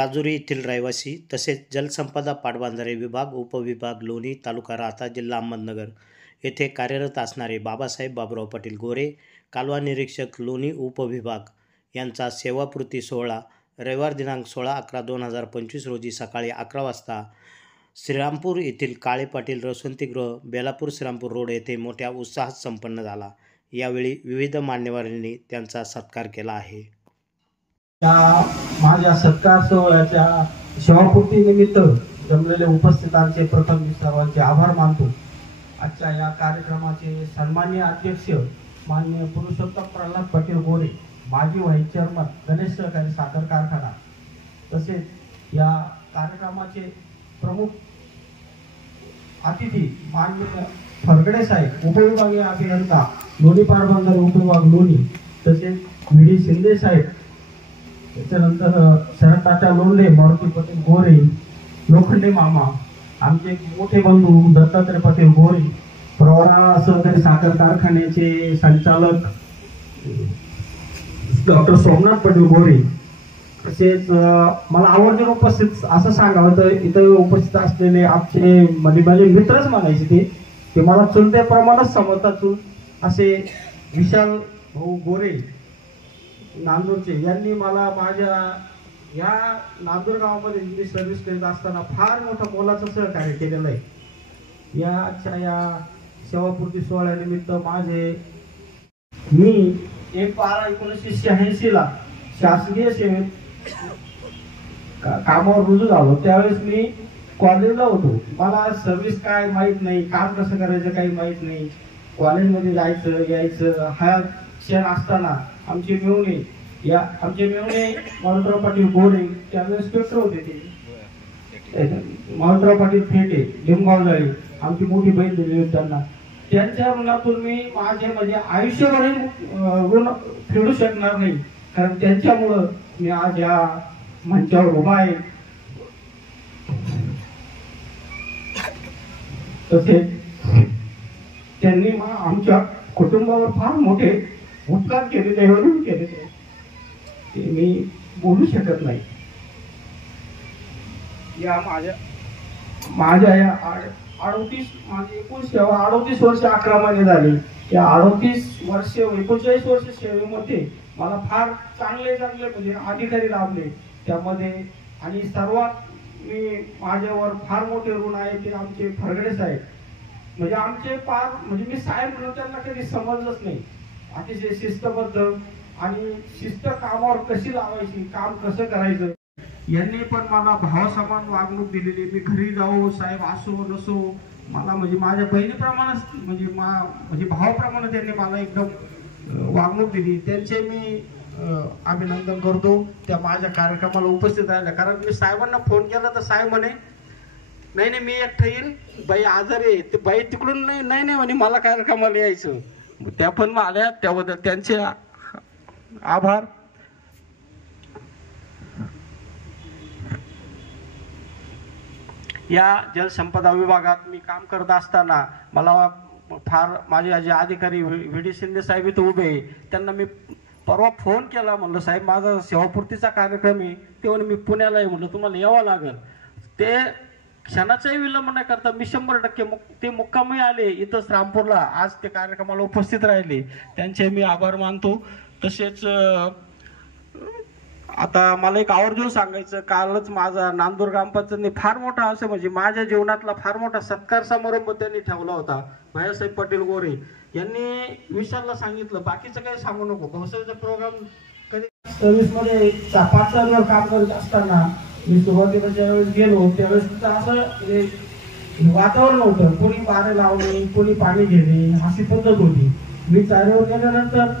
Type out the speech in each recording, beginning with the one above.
राजुरी येथील रहिवासी तसेच जलसंपदा पाटबंधारे विभाग उपविभाग लोणी तालुका राहता जिल्हा अहमदनगर येथे कार्यरत असणारे बाबासाहेब बाबुराव पाटील गोरे कालवा निरीक्षक लोणी उपविभाग यांचा सेवापूर्ती सोहळा रविवार दिनांक 16/11/2025 रोजी सकाळी 11 वाजता श्रीरामपूर येथील काळे पाटील रसवंतीगृह बेलापूर श्रीरामपूर रोड येथे मोठ्या उत्साहात संपन्न झाला। यावेळी विविध मान्यवरांनी त्यांचा सत्कार केला आहे। माझ्या सत्कार सोहळ्याच्या सेवापूर्ती निमित्त जमलेले उपस्थितांचे प्रथम मी सर्वांचे आभार मानतो। आजच्या या कार्यक्रमाचे सन्माननीय अध्यक्ष माननीय पुरुषोत्तम प्रल्हाद पाटील गोरे, माजी व्हाईस चेअरमन गणेश सहकारी साखर कारखाना, तसेच या कार्यक्रमाचे प्रमुख अतिथी माननीय फरगडे साहेब, उपविभागीय अभियंता लोणी पाटबंधारे उपविभाग लोणी, तसेच व्ही.डी. शिंदे साहेब, त्याच्यानंतर शरद तात्या लोंढे, मारुती पाटील गोरे, लोखंडे मामा, आमचे मोठे बंधू दत्तात्रय पाटील गोरे, प्रवरा सहकारी साखर कारखान्याचे संचालक डॉक्टर सोमनाथ पाटील गोरे, तसेच मला आवर्जून उपस्थित असं सांगावं तर इथं उपस्थित असलेले आमचे माझे मित्रच म्हणायचे ते मला चुलत्याप्रमाणेच समजतात असे विशाल भाऊ गोरे नांदूरचे, यांनी मला माझ्या या नांदूर गावामध्ये मी सर्व्हिस करीत असताना फार मोठं मोलाचं सहकार्य केलेलं आहे। या सेवापूर्ती सोहळ्यानिमित्त मी 1/12/1986 ला शासकीय सेवेत कामावर रुजू झालो। त्यावेळेस मी कॉलेजला होतो, मला सर्व्हिस काय माहित नाही, काम कसं करायचं काही माहित नाही, कॉलेजमध्ये जायचं यायचं हा क्षण असताना आमचे मेवणे मारुतराव पाटील गोरे त्यावेळेस पेट्र होते, ते मारुतराव पाटील फेटे लिंबगाव जाळी आमची मोठी बहीण दिली होती त्यांच्या ऋणातून मी माझे आयुष्यभर ऋण फेडू शकणार नाही, कारण त्यांच्यामुळं मी आज या मंचावर उभा आहे। तसेच त्यांनी आमच्या कुटुंबावर फार मोठे उपकार केलेले ते मी बोलू शकत नाही। या माझ्या या 38 वर्ष 11 महिने झाले। या 39 वर्ष सेवेमध्ये मला फार चांगले म्हणजे अधिकारी लाभले त्यामध्ये, आणि सर्वात माझ्यावर फार मोठे ऋण आहे ते आमचे फरगडे साहेब, म्हणजे आमचे मी साहेब म्हणून त्यांना कधी समजलंच नाही। अतिशय शिस्तबद्ध आणि शिस्त कामावर कशी लावायची, काम कसं करायचं, यांनी पण मला भावासमान वागणूक दिलेली। मी घरी जाऊ साहेब असो नसो मला म्हणजे माझ्या बहिणीप्रमाणेच म्हणजे भावाप्रमाणे त्यांनी मला एकदम वागणूक दिली। त्यांचे मी अभिनंदन करतो त्या माझ्या कार्यक्रमाला उपस्थित राहिल्या, कारण मी साहेबांना फोन केला तर साहेब म्हणे नाही मी एकटा येईल, बाई आजारी आहे, ते बाई तिकडून नाही म्हणे मला कार्यक्रमाला यायचं, त्या पण आल्या, त्याबद्दल त्यांचे आभार। या जलसंपदा विभागात मी काम करत असताना मला फार माझे जे अधिकारी व्ही.डी. शिंदे साहेब इथं उभे आहे, त्यांना मी परवा फोन केला, म्हणलं साहेब माझा सेवापूर्तीचा कार्यक्रम आहे, ते म्हणे मी पुण्याला आहे, म्हणलं तुम्हाला यावं लागेल। ते क्षणाचाही विलंब न करता मी 100% ते मुक्कामी आले इथं श्रीरामपूरला, आज ते कार्यक्रमाला उपस्थित राहिले, त्यांचे मी आभार मानतो। तसेच आता मला एक आवर्जून सांगायचं, कालच माझा नांदूर ग्रामपंचायतने फार मोठा असं म्हणजे माझ्या जीवनातला फार मोठा सत्कार समारंभ त्यांनी ठेवला होता। भाईसाहेब पाटील गोरे यांनी विशालला सांगितलं बाकीचं काही सांगू नको, भाऊसाहेबचा प्रोग्राम कधी सर्व्हिस मध्ये 5 वर्ष काम करत असताना मी सुरुवातीला ज्यावेळेस गेलो त्यावेळेस असं वातावरण नव्हतं, कोणी बारे लावणे कोणी पाणी घेणे अशी पद्धत होती। मी चाऱ्यावर गेल्यानंतर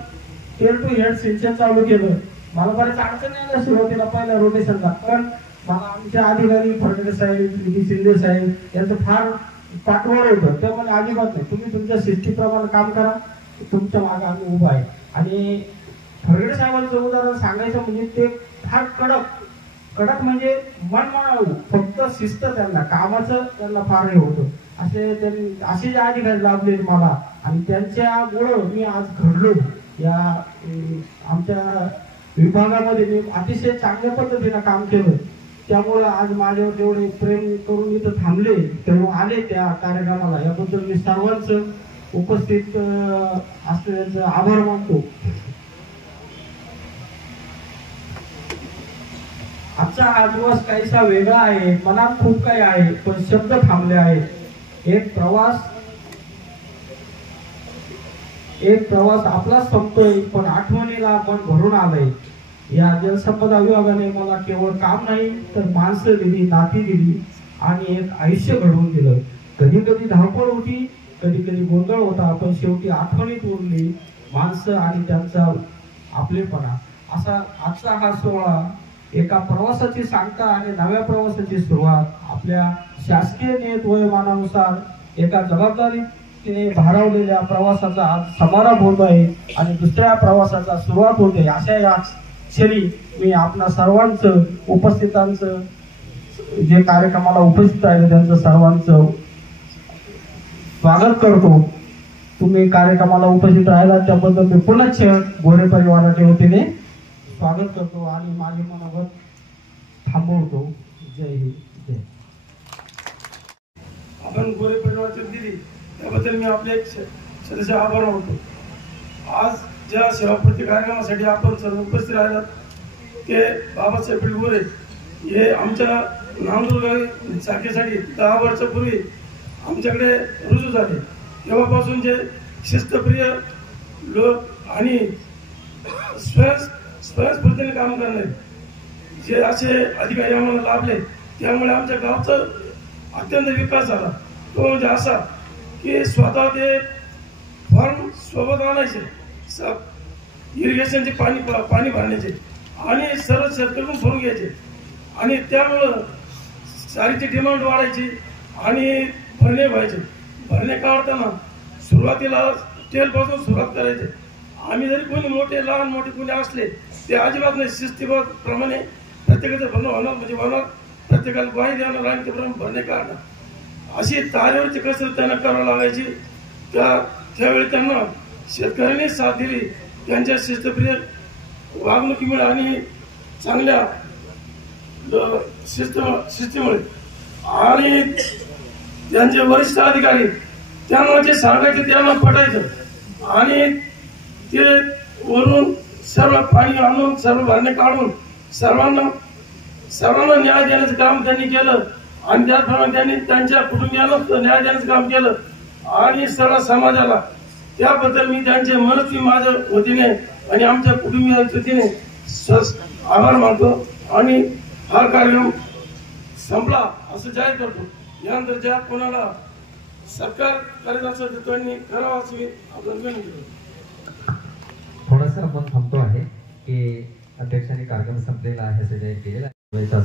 टेल टू हेड सिंचन चालू केलं। मला बरेच अडचणी आल्या सुरुवातीला पहिल्या रोटेशनला, पण मला आमच्या अधिकारी फडणवीस साहेब, व्ही.डी. शिंदे साहेब यांचं फार पाठबळ होतं। ते म्हणजे अजिबात नाही, तुम्ही तुमच्या शिस्तीप्रमाणे काम करा, तुमच्या मागे आम्ही उभा आहे। आणि फडणवीस साहेबांचं उदाहरण सांगायचं म्हणजे ते फार कडक म्हणजे मनमाळू, फक्त शिस्त त्यांना कामाचं त्यांना फार हे होतं। असे जे अधिकारी लाभले मला, आणि त्यांच्यामुळं मी आज घडलो। या आमच्या विभागामध्ये मी अतिशय चांगल्या पद्धतीने काम केलं। त्यामुळे आज माझ्यावर जेवढे प्रेम करून इथं थांबले तेव्हा आले त्या कार्यक्रमाला, याबद्दल मी सर्वांचं उपस्थित असलेल्यांचं आभार मानतो. आजचा हा दिवस काहीसा वेगळा आहे, मनात खूप काही आहे, पण शब्द थांबले आहेत. एक प्रवास आपला संपतोय, पण आठवणीला मन भरून आलंय. या जलसंपदा विभागाने मला केवळ काम नाही तर माणसं दिली, नाती दिली आणि एक आयुष्य घडवून दिलं. कधी कधी धावपळ होती, कधी कधी गोंधळ होता, पण शेवटी आठवणीत उरली माणसं आणि त्यांचा आपलेपणा. असा आजचा हा सोहळा एका प्रवासाची सांगता आणि नव्या प्रवासाची सुरुवात. आपल्या शासकीय नियत वयोमानानुसार एका जबाबदारीने भारावलेल्या प्रवासाचा आज समारंभ होत आहे आणि दुसऱ्या प्रवासाचा सुरुवात होते. अशा या क्षणी मी आपणा सर्वांचं, उपस्थितांचं, जे कार्यक्रमाला उपस्थित आहे त्यांचं सर्वांचं स्वागत करतो. तुम्ही कार्यक्रमाला उपस्थित राहिला त्याबद्दल मी पुन्हा गोरे परिवाराच्या वतीने स्वागत करतो आणि माझे मनोगत थांबवतो. जय हिंद, जय. आपण गोरे परिवाराची दिली त्याबद्दल मी आपले एक सदस्य आभार मानतो. आज ज्या सेवापूर्ती कार्यक्रमासाठी आपण सर्व उपस्थित राहिलात ते बाबासाहेब गोरे हे आमच्या नांदूर शाखेसाठी 10 वर्षापूर्वी आमच्याकडे रुजू झाले. तेव्हापासून जे शिस्तप्रिय लोक आणि स्वयंस्फूर्तीने काम करणारे जे असे अधिकारी आम्हाला लाभले, त्यामुळे आमच्या गावचा अत्यंत विकास झाला. तो म्हणजे असा की स्वतः ते फॉर्म सोबत आणायचे, इरिगेशनचे पाणी भरण्याचे आणि सर्व शेतकऱ्यांकडून भरून घ्यायचे आणि त्यामुळं सारीची डिमांड वाढायची आणि भरणे व्हायचे. भरणे काढताना सुरुवातीला तेलपासून सुरुवात करायचे. आम्ही जरी कोणी मोठे लहान मोठे कोणी असले ते अजिबात नाही, शिस्तीप्रमाणे प्रत्येकाचं भरणं होणार म्हणजे होणार, प्रत्येकाला ग्वाही देणार आणि त्याप्रमाणे भरणे काढणार. अशी तारेवरची कसरत त्यांना करावी लागायची. त्यावेळी त्यांना शेतकऱ्यांनी साथ दिली. त्यांच्या शिस्तप्रिय वागणुकीमुळे आणि चांगल्या शिस्तीमुळे आणि त्यांचे वरिष्ठ अधिकारी त्यांना जे सांगायचे त्यांना पटायचं आणि ते वरून सर्व पाणी आणून सर्व भरणे काढून सर्वांना न्याय देण्याचं काम त्यांनी केलं आणि त्याचप्रमाणे त्यांनी त्यांच्या कुटुंबियांना न्याय देण्याचं काम केलं आणि सर्व समाजाला. त्याबद्दल मी त्यांचे मनस्वी माझ्या वतीने आणि आमच्या कुटुंबियांच्या वतीने आभार मानतो आणि हा कार्यक्रम संपला असं जाहीर करतो. यानंतर ज्या कोणाला सरकार करायचं असेल तर त्यांनी करावं असं मी आपण विनंती करतो. थोडासा आपण थांबतो आहे की अध्यक्षांनी कार्यक्रम संपलेला आहे असं जाहीर केलेला आहे.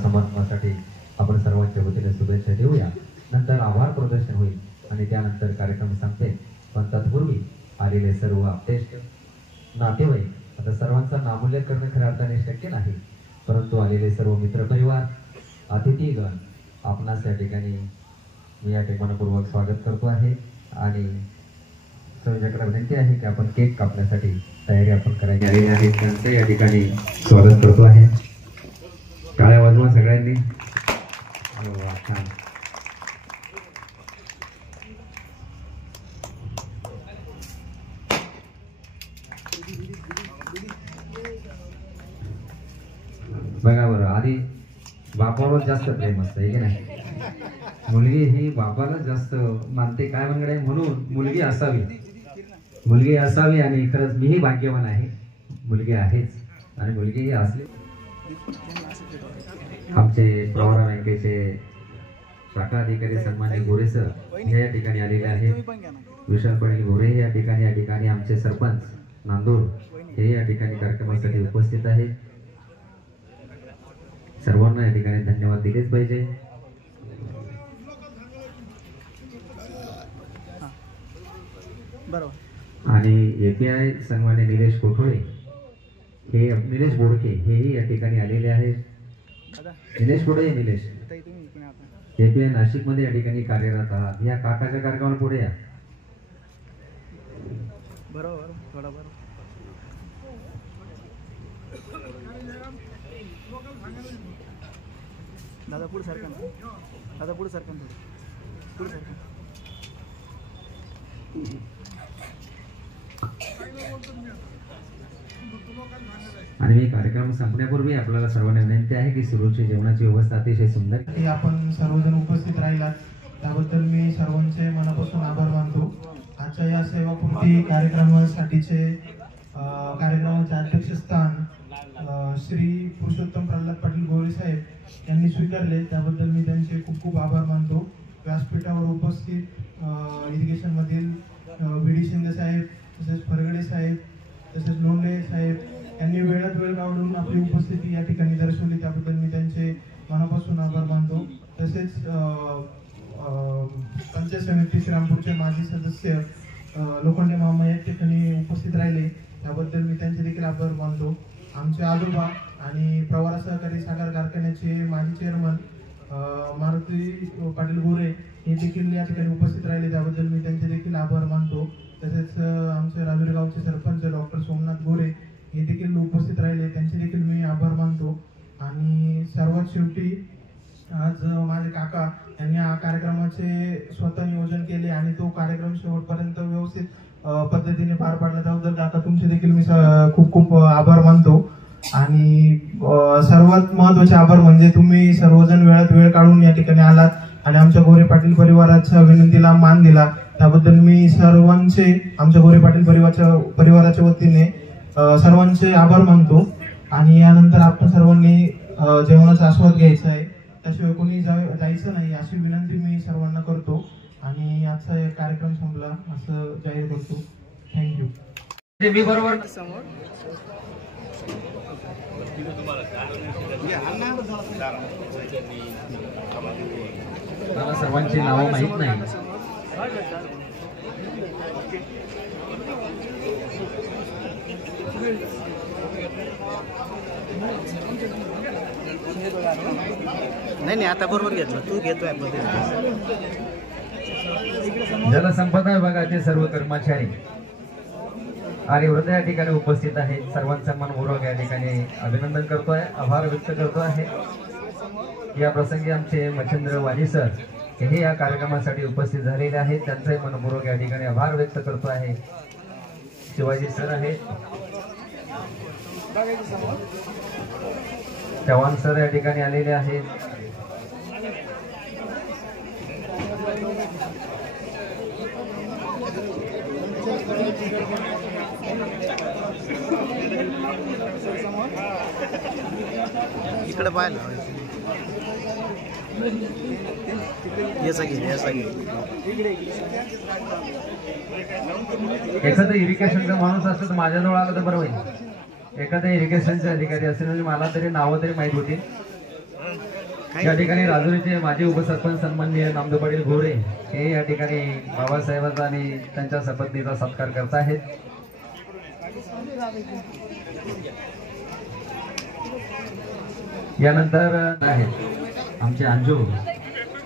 समारंभासाठी आपण सर्वांच्या वतीने शुभेच्छा देऊया. नंतर आभार प्रदर्शन होईल आणि त्यानंतर कार्यक्रम संपेल. पण तत्पूर्वी आलेले सर्व आपतेष्ट नातेवाईक, आता सर्वांचा नामोल्लेख करणं खऱ्या अर्थाने शक्य नाही, परंतु आलेले सर्व मित्रपरिवार, अतिथीगण, आपणास या ठिकाणी मी या मनपूर्वक स्वागत करतो आहे आणि संयोजकांना विनंती आहे की आपण केक कापण्यासाठी तयारी आपण करायची आलेली आहे. त्यांचं या ठिकाणी स्वागत करतो आहे. टाळ्या वाजवा सगळ्यांनी. छान. बघा बरं, आधी बापावर जास्त प्रेम असतं आहे की नाही. मुलगी ही बापाला जास्त मानते काय म्हणकडे, म्हणून मुलगी असावी आणि खरंच मीही भाग्यवान आहे, मुलगी आहेच आणि मुलगी ही असली. आमचे प्रवरा बँकेचे शाखा अधिकारी सन्मान्य गोरे सर हे या ठिकाणी आलेले आहेत. विशाल पाटील गोरे या ठिकाणी आमचे सरपंच नांदूर हे या ठिकाणी कार्यक्रमासाठी उपस्थित आहेत. सर्वांना या ठिकाणी धन्यवाद दिलेच पाहिजे. आणि API सन्मान्य निलेश कोठोळे हे, निलेश बोडके हेही या ठिकाणी आलेले आहेत. निलेश कोठे, निलेश API नाशिक मध्ये या ठिकाणी कार्यरत आहात. या काकाच्या कार्यक्रमाला पुढे या. दादा पुढे सरका ना, दादा पुढे सरका ना, पुढे सरका. आणि कार्यक्रम संपण्यापूर्वी आपल्याला सर्वांना विनंती आहे की सुरूची जेवणाची व्यवस्था अतिशय सुंदर. आपण सर्वजण उपस्थित राहिलात त्याबद्दल मी सर्वांचे मनापासून आभार मानतो. आजच्या या सेवापूर्ती कार्यक्रमासाठीचे कार्यक्रमाचे अध्यक्षस्थान श्री पुरुषोत्तम प्रल्हाद पाटील गोरे साहेब यांनी स्वीकारले, त्याबद्दल मी त्यांचे खूप खूप आभार मानतो. व्यासपीठावर उपस्थित इरिगेशनमधील व्ही डी शिंदे साहेब, तसेच फरगडे साहेब, तसेच लोंढे साहेब यांनी वेळात वेळ काढून आपली उपस्थिती या ठिकाणी दर्शवली, त्याबद्दल मी त्यांचे मनापासून आभार मानतो. तसेच पंचायत समिती श्रीरामपूरचे माजी सदस्य लोखंडे मामा या ठिकाणी उपस्थित राहिले, त्याबद्दल मी त्यांचे देखील आभार मानतो. आमचे आजोबा आणि प्रवारा सहकारी साखर कारखान्याचे माजी चेअरमन मारुती पाटील गोरे हे देखील या ठिकाणी उपस्थित राहिले, त्याबद्दल मी त्यांचे देखील आभार मानतो. तसेच आमचे राजुरी गावचे सरपंच डॉक्टर सोमनाथ गोरे हे देखील उपस्थित राहिले, त्यांचे देखील मी आभार मानतो. आणि सर्वात शेवटी आज माझे काका यांनी या कार्यक्रमाचे स्वतः नियोजन केले आणि तो कार्यक्रम शेवटपर्यंत व्यवस्थित पद्धतीने पार पाडला, त्याबद्दल काका तुमचे देखील मी खूप खूप आभार मानतो. आणि सर्वात महत्त्वाचे आभार म्हणजे तुम्ही सर्वजण वेळात वेळ काढून या ठिकाणी आलात आणि आमच्या गोरे पाटील परिवाराच्या विनंतीला मान दिला, त्याबद्दल मी सर्वांचे आमच्या गोरे पाटील परिवाराच्या वतीने सर्वांचे आभार मानतो. आणि यानंतर आपण सर्वांनी जेवणाचा आस्वाद घ्यायचा आहे, त्याशिवाय कोणी जायचं नाही अशी विनंती मी सर्वांना करतो. आणि आजचा एक कार्यक्रम संपला असं जाहीर करतो. थँक्यू. मी बरोबर मला सर्वांची नावं माहीत नाही. नाही आता बरोबर घेतलं, तू घेतोय. जलसंपदा विभागाचे सर्व कर्मचारी आणि वृद्ध या ठिकाणी उपस्थित आहेत. सर्वांचा मनपूर्वक या ठिकाणी अभिनंदन करतोय, आभार व्यक्त करतो आहे. या प्रसंगी आमचे मच्छिंद्र वाजी सर हे या कार्यक्रमासाठी उपस्थित झालेले आहेत, त्यांचाही मनपूर्वक या ठिकाणी आभार व्यक्त करतो आहे. शिवाजी सर आहेत, चव्हाण सर या ठिकाणी आलेले आहेत. इकडे पाहिलं एखादं इरिगेशनचा माणूस असतो तर माझ्याजवळ आला तर बरं होईल. एखाद्या इरिगेशनचे अधिकारी असेल म्हणजे मला तरी नावं तरी माहीत होती. या ठिकाणी राजुरीचे माजी उपसरपंच सन्माननीय नामदेव पाटील गोरे हे या ठिकाणी बाबासाहेबांचा आणि त्यांच्या सपत्नीचा सत्कार करत आहेत. यानंतर आहेत आमचे अंजू,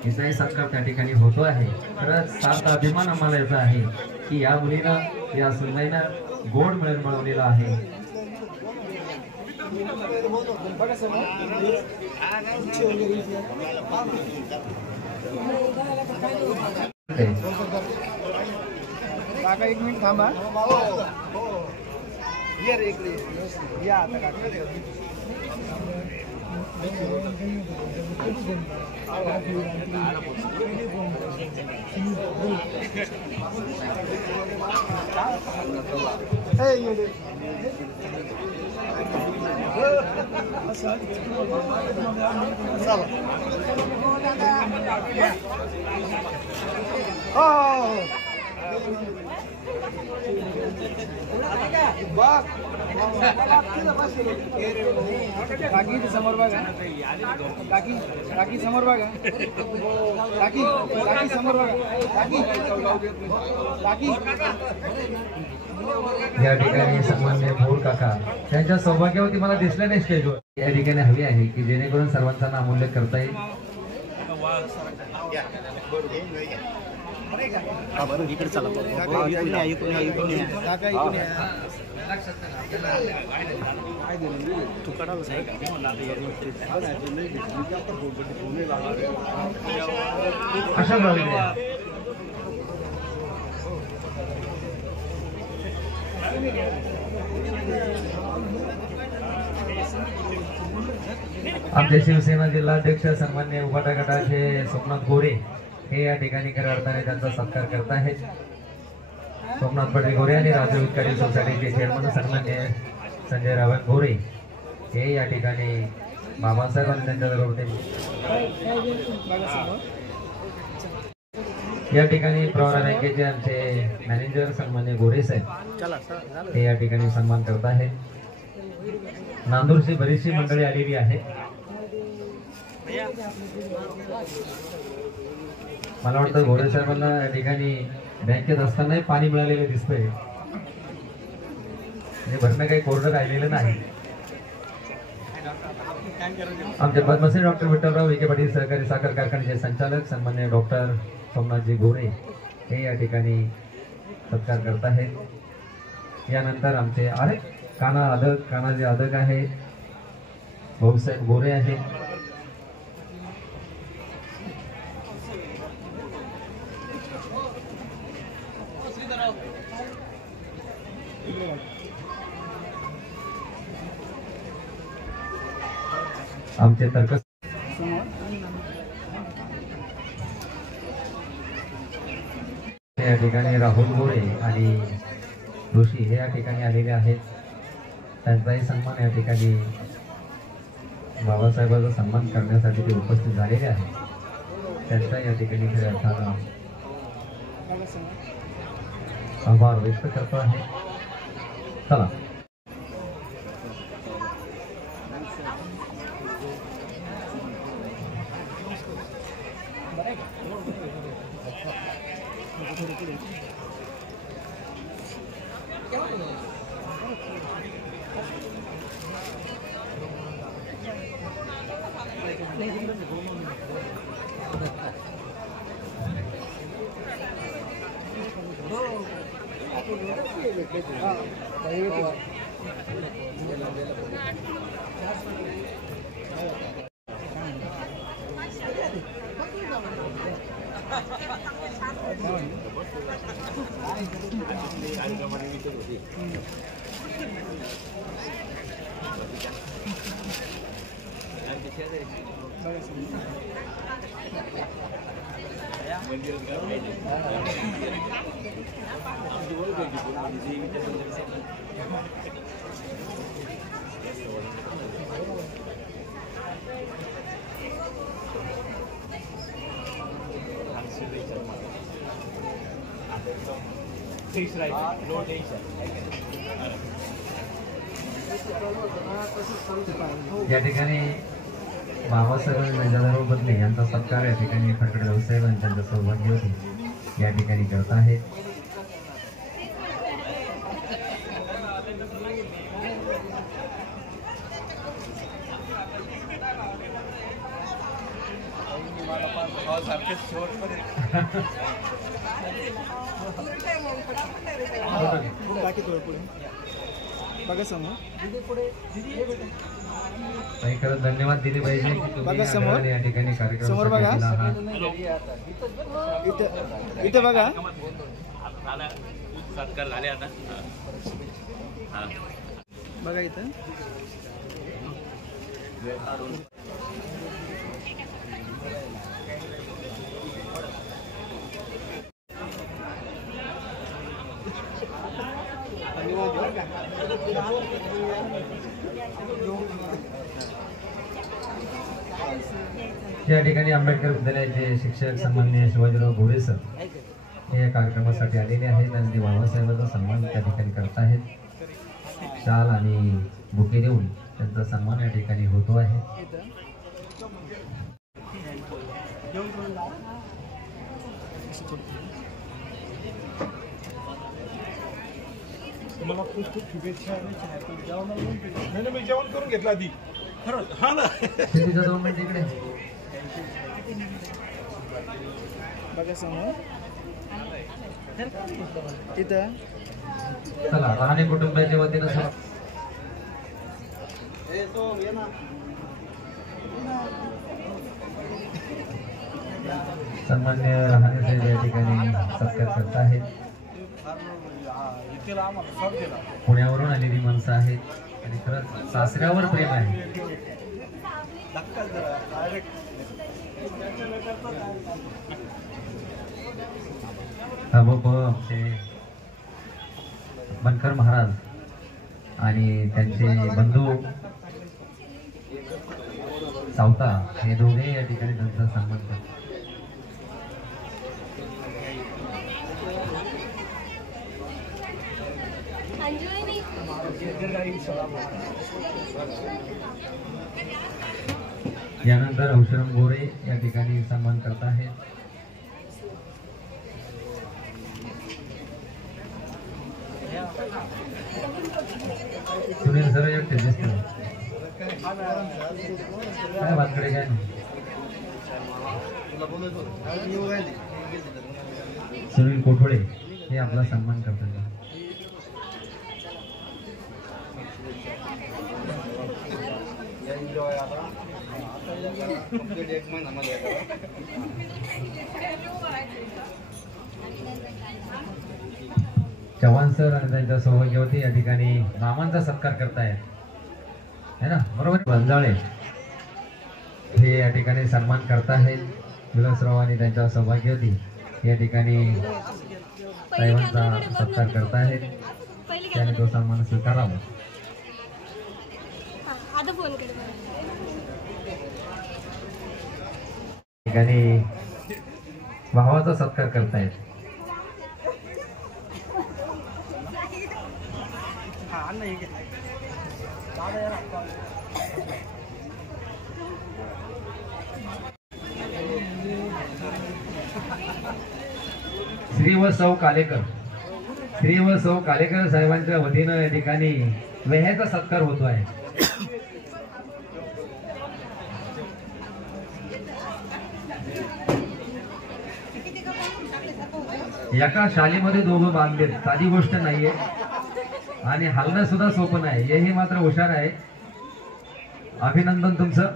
हिचाही सत्कार त्या ठिकाणी होतो आहे. खरंच सार्थ अभिमान आम्हाला याचा आहे की या मुलीनं, या सुनबाईनं गोड मिळवलेला आहे. काका एक मिनिट थांबा. या आता काका काकी समोर बघा, काकी काकी समोर बघा, काकी काकी समोर बघा, काकी काकी. या ठिकाणी सन्माननीय भोर काका त्यांच्या सौभाग्यवती मला दिसल्या नाही स्टेजवर. या ठिकाणी हवी आहे की जेणेकरून सर्वांचा नामोल्लेख करता येईल. इकडे चला बाबा. इकडून या, इकडून या, इकडून या. काका इकडून या. तू कडालाच आहे का? मला आता अशा प्रकारे आमचे शिवसेना जिल्हाध्यक्ष सन्मान्य उभाटा गटाचे सोमनाथ गोरे हे या ठिकाणी खऱ्या अर्थाने त्यांचा सत्कार करत आहेत. सोमनाथ पाटील गोरे आणि राजू विकारी सोसायटीचे चेअरमन सन्मान्य संजय रावण गोरे हे या ठिकाणी बाबासाहेब आणि त्यांच्याबरोबर या ठिकाणी प्रवरा बँकेचे आमचे मॅनेजर सन्मान्य गोरे साहेब हे या ठिकाणी सन्मान करत आहेत. नांदूरची बरीचशी मंडळी आलेली आहे. मला वाटतं गोरे साहेबांना या ठिकाणी बँकेत असतानाही पाणी मिळालेलं दिसतंय. म्हणजे भरणं काही कोरडं राहिलेलं नाही. आमचे पद्मश्री डॉक्टर विठ्ठलराव विखे पाटील सहकारी साखर कारखान्याचे संचालक सन्मान्य डॉक्टर सोमनाथजी गोरे हे या ठिकाणी सत्कार करत आहेत. यानंतर आमचे कानाजी आदक आहे, भाऊसाहेब गोरे आहे. आमचे तर्क या ठिकाणी राहुल गोरे आणि ऋषी हे या ठिकाणी आलेले आहेत. त्यांचाही सन्मान या ठिकाणी बाबासाहेबांचा सन्मान करण्यासाठी ते उपस्थित झालेले आहेत. त्यांचा या ठिकाणी खऱ्या अर्थानं आभार व्यक्त करतो आहे. चला या ठिकाणी बाबासाहेब गंगाधरराव बदले यांचा सत्कार या ठिकाणी खडखडे साहेब आणि त्यांच्या सौभाग्य होते या ठिकाणी करत आहेत. बघा समोर खरंच धन्यवाद दिले पाहिजे की तुम्ही समोर या ठिकाणी कार्यक्रम समोर बघा. इथे बघा बघा इथं या ठिकाणी आंबेडकर विद्यालयाचे शिक्षक सन्माननीय शिवाजीराव गोरे सर हे या कार्यक्रमासाठी आलेले आहेत आणि ते बाबासाहेबांचा सन्मान त्या ठिकाणी करत आहेत. शाल आणि बुके देऊन त्यांचा सन्मान या ठिकाणी होतो आहे. मला खूप खूप शुभेच्छा. मी जेवण करून घेतला आधी. खरं हा ना. तुझं 2 मिनिट इकडे बघा समोर तिथं चला रहाणे कुटुंबाच्या वतीनं सन्मान्य रहाणे साहेब या ठिकाणी सत्कार करत आहेत. पुण्यावरून आलेली माणसं आहेत आणि खरंच सासऱ्यावर प्रेम आहे. आमचे बनकर महाराज आणि त्यांचे बंधू सावता हे दोघे या ठिकाणी त्यांचा सन्मान करतात. यानंतर औषरम गोरे या ठिकाणी सन्मान करत आहेत. सुनील सर एक दिसत काय बातकडे काय सुनील कोठोळे हे आपला सन्मान करतात. चव्हाण सर आणि त्यांच्या सौभाग्यवती या ठिकाणी मामांचा सत्कार करतायत है ना, बरोबर. बंजाळे हे या ठिकाणी सन्मान करतायत. विलासराव आणि त्यांच्या सौभाग्यवती या ठिकाणी साहेबांचा सत्कार करतायत. त्याने तो सन्मान स्वीकारावा. ठिकाणी भावाचा सत्कार करतायत. श्री व सौ कालेकर साहेबांच्या वतीनं या ठिकाणी वेह्याचा सत्कार होतो आहे. एका शालीमध्ये दोघं बांधलेत, साधी गोष्ट नाहीये आणि हलणं सुद्धा सोपं नाही. हेही मात्र हुशार आहे. अभिनंदन तुमचं.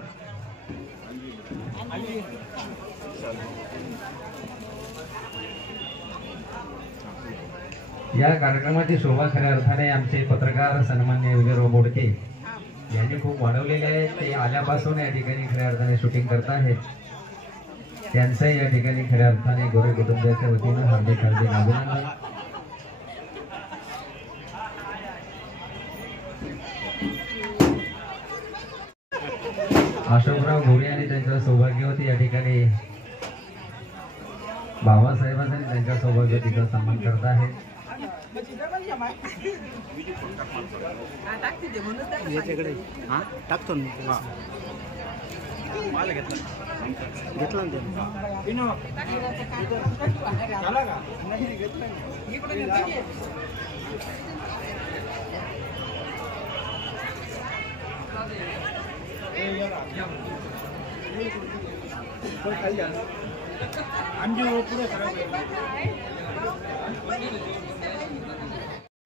या कार्यक्रमाची शोभा खऱ्या अर्थाने आमचे पत्रकार सन्मान्य विजयराव बोडके यांनी खूप वाढवलेले आहे. ते आल्यापासून या ठिकाणी खऱ्या अर्थाने शूटिंग करत आहेत. त्यांचंही या ठिकाणी खऱ्या अर्थाने गोरे कुटुंबाच्या वतीनं हार्दिक अभिनंदन. अशोकराव गोरे आणि त्यांच्या सौभाग्यवती या ठिकाणी बाबासाहेबांनी त्यांच्या सौभाग्यवतीचा सन्मान करत आहेत. याच्याकडे हा टाकतो ना घेतला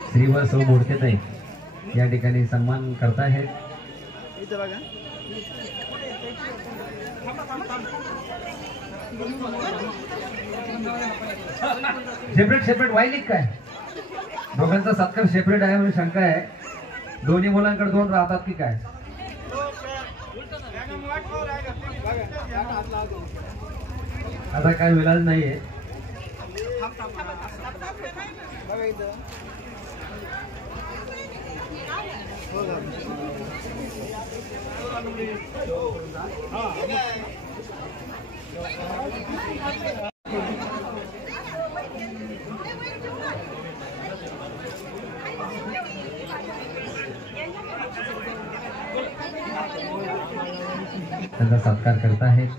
श्री व सौ बोडकेताई या ठिकाणी सन्मान करतायत. सेपरेट वाहिली काय दोघांचा सत्कार सेपरेट आहे म्हणून शंका आहे. दोन्ही मुलांकडे दोन राहतात की काय. आता काय विलाज नाहीये. त्यांचा सत्कार करत आहेत.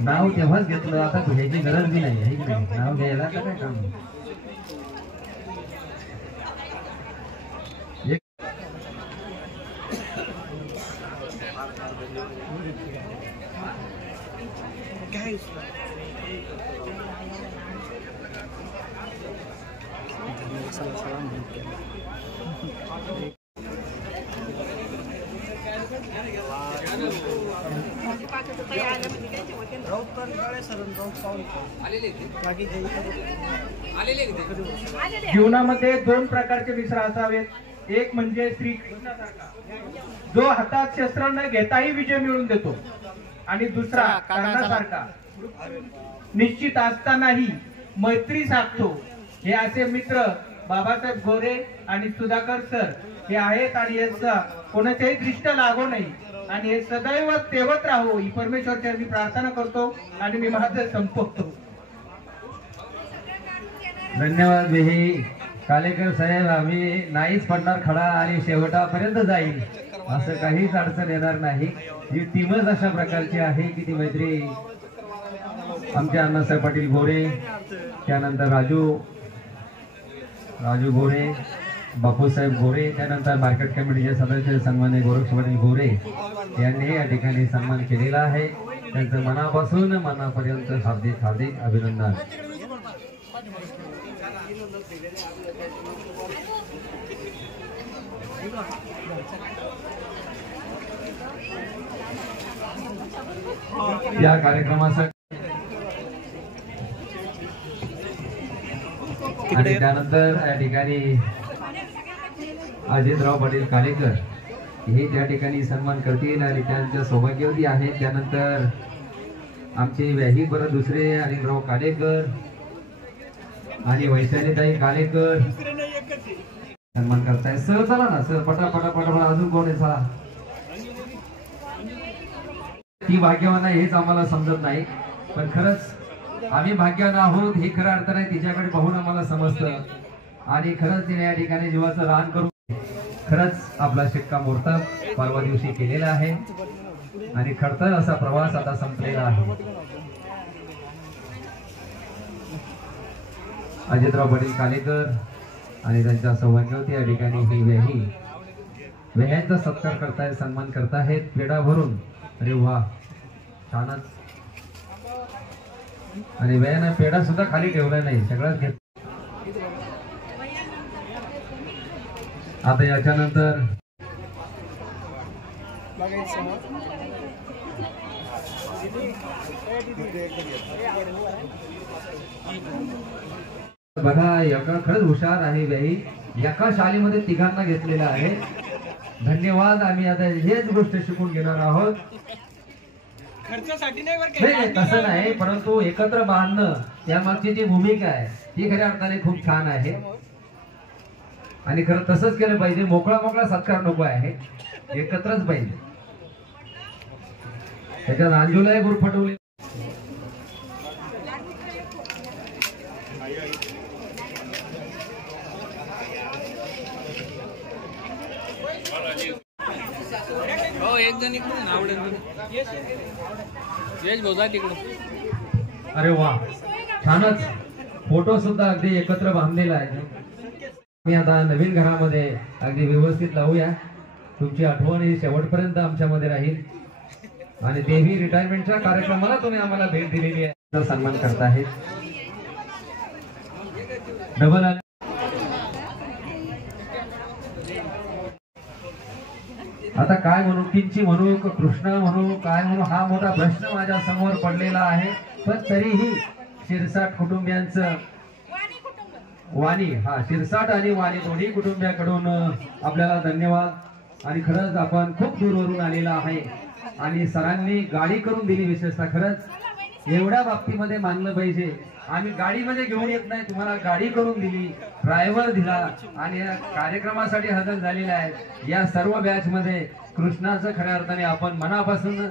नाव तेव्हाच घेतलं, आता घ्यायची गरज बी नाही आहे की नाही? नाव घ्यायला आता काय काम. जीवनामध्ये दोन प्रकारचे मित्र असावेत. एक म्हणजे श्रीकृष्णासारखा, जो हातात शस्त्र न घेताही विजय मिळवून देतो, आणि दुसरा कर्णासारखा, निश्चित असतानाही मैत्री साधतो. हे असे मित्र बाबासाहेब गोरे आणि सुधाकर सर हे आहेत, आणि याचा कोणाच्याही दृष्ट लागू नाही, आणि हे सदैव तेवत राहो ही परमेश्वरच्या मी प्रार्थना करतो, आणि मी माझं संपवतो. धन्यवाद बेही कालेकर साहेब. आम्ही नाहीच पडणार खडा आणि शेवटापर्यंत जाईल, असं काहीच अडचण येणार नाही. ही टीमच अशा प्रकारची आहे की ती मैत्री आमचे अण्णासाहेब पाटील गोरे, त्यानंतर राजू गोरे, बापूसाहेब गोरे, त्यानंतर मार्केट कमिटीचे सदस्य सन्मान्य गोरक्ष पाटील गोरे यांनी या ठिकाणी सन्मान केलेला आहे. त्यांचं मनापासून मनापर्यंत हार्दिक हार्दिक अभिनंदन. या कार्यक्रमासाठी आणि त्यानंतर या ठिकाणी अजितराव पाटील कालेकर हे त्या ठिकाणी सन्मान करतील आणि त्यांच्या सौभाग्यवती आहेत. त्यानंतर आमचे व्याही परत दुसरे अनिलराव कालेकर आणि वैशालीताई कालेकर सन्मान करताय. सर चला ना सर, पटापटा पटापटा. अजून कोण आहे? चला. ती भाग्यवान आहे हेच आम्हाला समजत नाही, पण खरंच आम्ही भाग्यवान आहोत हे खऱ्या अर्थाने तिच्याकडे पाहून आम्हाला समजतं. आणि खरंच तिने या ठिकाणी जीवाचं रान करून खरंच आपला शिक्कामोर्तब परवा दिवशी केलेला आहे, आणि खडतर असा प्रवास आता संपलेला आहे. अजितराव पाटील कालेकर आणि त्यांच्या सौभाग्यवती या ठिकाणी ही व्याह्यांचा सत्कार करतायत, सन्मान करतायत पेढा भरून. अरे वा, छानच. आणि व्यायानं पेढा सुद्धा खाली ठेवला नाही, सगळंच घेत. आता याच्यानंतर बघा, एका खरंच हुशार आहे व्याही, एका शाळेमध्ये तिघांना घेतलेला आहे. धन्यवाद. आम्ही आता हेच गोष्ट शिकून घेणार आहोत. खर्चासाठी नाही, तसं नाही, परंतु एकत्र बांधणं यामागची जी भूमिका आहे ती खऱ्या अर्थाने खूप छान आहे, आणि खरं तसंच केलं पाहिजे. मोकळा मोकळा सत्कार नको आहे, एकत्रच पाहिजे. त्याच्यात अंजुलाही गुरफटवली. एक जण इकडून आवडेल. अरे वा, छानच. फोटो सुद्धा अगदी एकत्र बांधलेला आहे. मी आता नवीन घरामध्ये अगदी व्यवस्थित लावूया. तुमची आठवण ही शेवटपर्यंत आमच्यामध्ये राहील, आणि तेही रिटायरमेंटच्या कार्यक्रमाला तुम्ही आम्हाला भेट दिलेली आहे. सन्मान करताहेत. डबल आता काय म्हणू, किंची म्हणू, कृष्ण म्हणू, काय म्हणू, हा मोठा प्रश्न माझ्या समोर पडलेला आहे. पण तरीही शिरसाट कुटुंबियांचं वाणी, हा शिरसाट आणि वाणी दोन्ही कुटुंबियाकडून आपल्याला धन्यवाद. आणि खरंच आपण खूप दूरवरून आलेला आहे, आणि सरांनी गाडी करून दिली. विशेषतः खरंच एवढ्या बाबतीमध्ये मानलं पाहिजे. आम्ही गाडीमध्ये घेऊन येत नाही, तुम्हाला गाडी करून दिली, ड्रायव्हर दिला, आणि या कार्यक्रमासाठी हजर झालेले आहेत. या सर्व बॅच मध्ये कृष्णाचं खऱ्या अर्थाने आपण मनापासून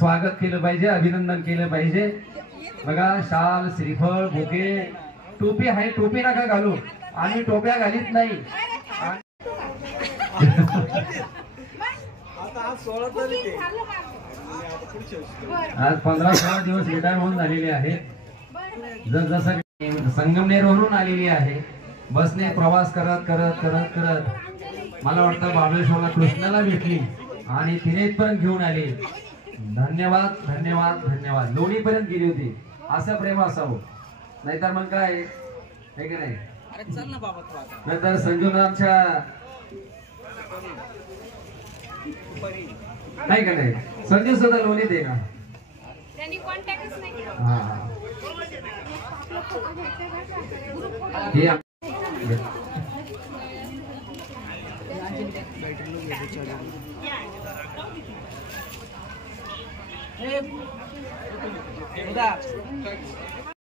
स्वागत केलं पाहिजे, अभिनंदन केलं पाहिजे. बघा शाल, श्रीफळ, बुके, टोपी आहे, टोपी नका घालू, आम्ही टोप्या घालीत नाही. आज 15-16 दिवस रिटायर होऊन झालेले आहेत. जसं संगमनेरवरून आलेली आहे, बसने प्रवास करत करत करत करत मला वाटतं बाबळेश्वरला कृष्णाला भेटली आणि तिने पण घेऊन आली. धन्यवाद धन्यवाद धन्यवाद. लोणी पर्यंत गेली होती. असं प्रेम असावं, नाहीतर मग काय हे की नाही. नंतर संजूनाथच्या नाही का नाही, संजू सुद्धा लोणी दे ना.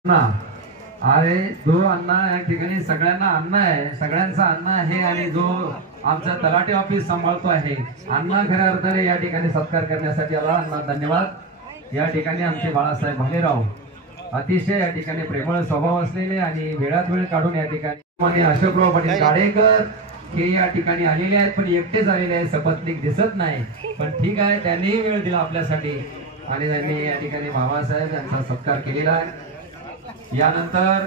हा अरे जो अण्णा या ठिकाणी सगळ्यांना अन्न आहे, सगळ्यांचा अन्न आहे. आणि जो आमचा तलाठी ऑफिस सांभाळतो आहे अण्णा, खऱ्या अर्थाने या ठिकाणी सत्कार करण्यासाठी आला. अण्णा धन्यवाद. या ठिकाणी आमचे बाळासाहेब भालेराव अतिशय या ठिकाणी प्रेमळ स्वभाव असलेले आणि वेळात वेळ काढून या ठिकाणी अशोकराव पाटील काडेकर हे या ठिकाणी आलेले आहेत, पण एकटेच आलेले आहेत. सपत्नीक दिसत नाही, पण ठीक आहे, त्यांनीही वेळ दिला आपल्यासाठी आणि त्यांनी या ठिकाणी बाबासाहेब यांचा सत्कार केलेला आहे. यानंतर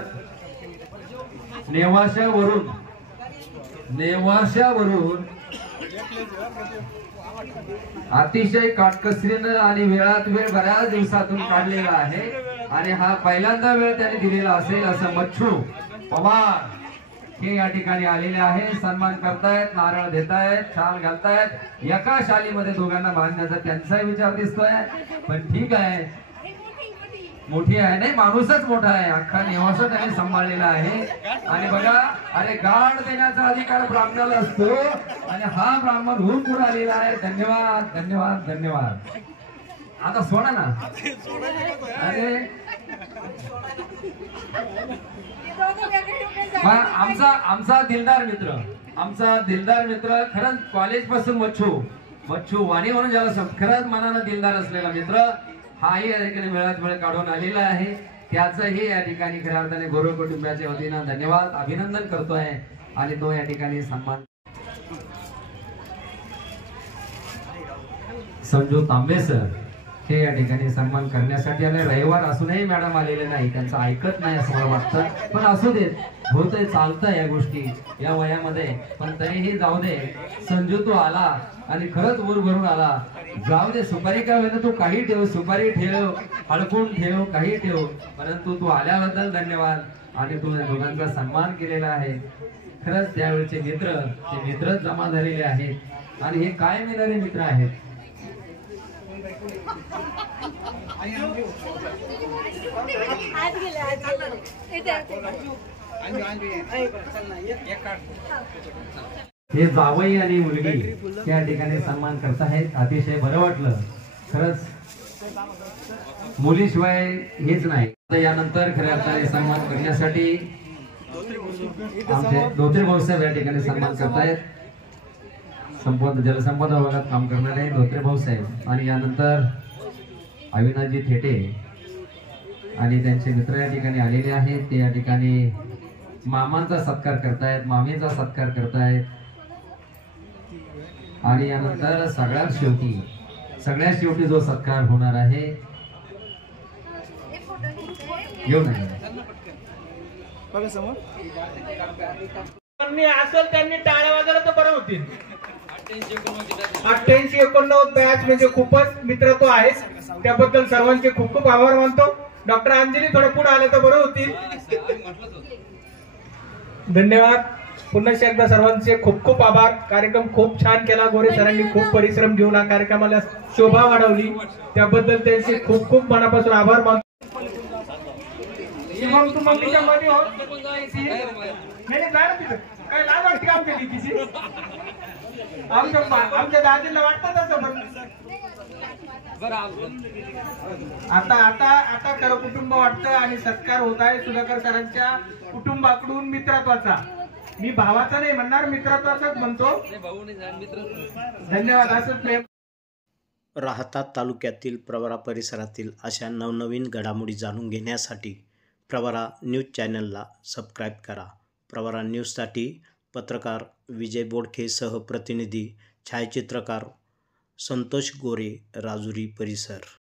नेवाशावरून अतिशय काटकसरीनं आणि वेळात वेळ बऱ्याच दिवसातून काढलेला आहे आणि हा पहिल्यांदा वेळ त्यांनी दिलेला असेल असं मच्छू पवार हे या ठिकाणी आलेले आहे. सन्मान करतायत, नारळ देतायत, शाल घालतायत. एका शालीमध्ये दोघांना बांधण्याचा त्यांचाही विचार दिसतोय, पण ठीक आहे, मोठी आहे नाही, माणूसच मोठा आहे. अख्खा निवास त्याने सांभाळलेला आहे. आणि बघा, अरे गाड देण्याचा अधिकार ब्राह्मणाला असतो आणि हा ब्राह्मण होऊन पुढे आलेला आहे. धन्यवाद धन्यवाद धन्यवाद. आता सोडा ना. अरे आमचा दिलदार मित्र खरंच कॉलेज पासून मच्छू वाणी म्हणून ज्याला खरंच मनानं दिलदार असलेला मित्र हाही या ठिकाणी वेळात वेळ काढून आलेला आहे. त्याचंही या ठिकाणी खऱ्या अर्थाने गौरव कुटुंबाच्या वतीनं धन्यवाद, अभिनंदन करतोय. आणि तो या ठिकाणी सन्मान संजू तांबे सर हे या ठिकाणी सन्मान करण्यासाठी आले. रविवार असूनही मॅडम आलेले नाही, त्यांचं ऐकत नाही असं मला वाटतं, पण असू देत, होतंय, चालतं या गोष्टी या वयामध्ये. पण तरीही जाऊ दे, संजू तू आला आणि खरंच ऊर भरून आला. जाऊ दे, सुपारी काय होईल, तू काही ठेव, सुपारी ठेव, हडकून ठेव, काही ठेव, परंतु तू आल्याबद्दल धन्यवाद. आणि तू दोघांचा सन्मान केलेला आहे. खरंच त्यावेळेचे मित्रच जमा झालेले आहेत आणि हे कायम येणारे मित्र आहेत. हे जावई आणि मुलगी त्या ठिकाणी सन्मान करतायत. अतिशय बरं वाटलं खरंच. मुलीशिवाय हेच नाही. यानंतर खऱ्या अर्थाने सन्मान करण्यासाठी आमचे धोत्रे भाऊसाहेब या ठिकाणी सन्मान करतायत. जलसंपदा विभागात काम करणारे धोत्रे भाऊसाहेब. आणि यानंतर अविनाशजी थेटे आणि त्यांचे मित्र या ठिकाणी आलेले आहेत. ते या ठिकाणी मामांचा सत्कार करतायत, मामींचा सत्कार करतायत. आणि यानंतर सगळ्यात शेवटी जो सत्कार होणार आहे घेऊन असेल त्यांनी टाळ्या वाजवल्या तर बरं होतील. 88-89 बॅच म्हणजे खूपच मित्रत्व आहे, त्याबद्दल सर्वांचे खूप खूप आभार मानतो. डॉक्टर अंजली थोडं पुढे आले तर बरं होतील. धन्यवाद. पुन्हा एकदा सर्वांचे खूप खूप आभार. कार्यक्रम खूप छान केला. गोरे सरांनी खूप परिश्रम घेऊन हा कार्यक्रमाला शोभा वाढवली, त्याबद्दल त्यांचे खूप खूप मनापासून आभार मानतो. काय लाज वाटते काम केली तिची आमच्या दादीला वाटतं तसं. आता खरं कुटुंब वाटतं आणि सत्कार होत आहे सुधाकर सरांच्या कुटुंबाकडून मित्रत्वाचा. मी भावाचा नाही म्हणणार, मित्रत्वाचाच म्हणतो. धन्यवाद. असंच प्रेम. राहता तालुक्यातील प्रवरा परिसरातील अशा नवनवीन घडामोडी जाणून घेण्यासाठी प्रवरा न्यूज चॅनलला सबस्क्राईब करा. प्रवरा न्यूजसाठी पत्रकार विजय बोडखेसह प्रतिनिधी छायाचित्रकार संतोष गोरे, राजुरी परिसर.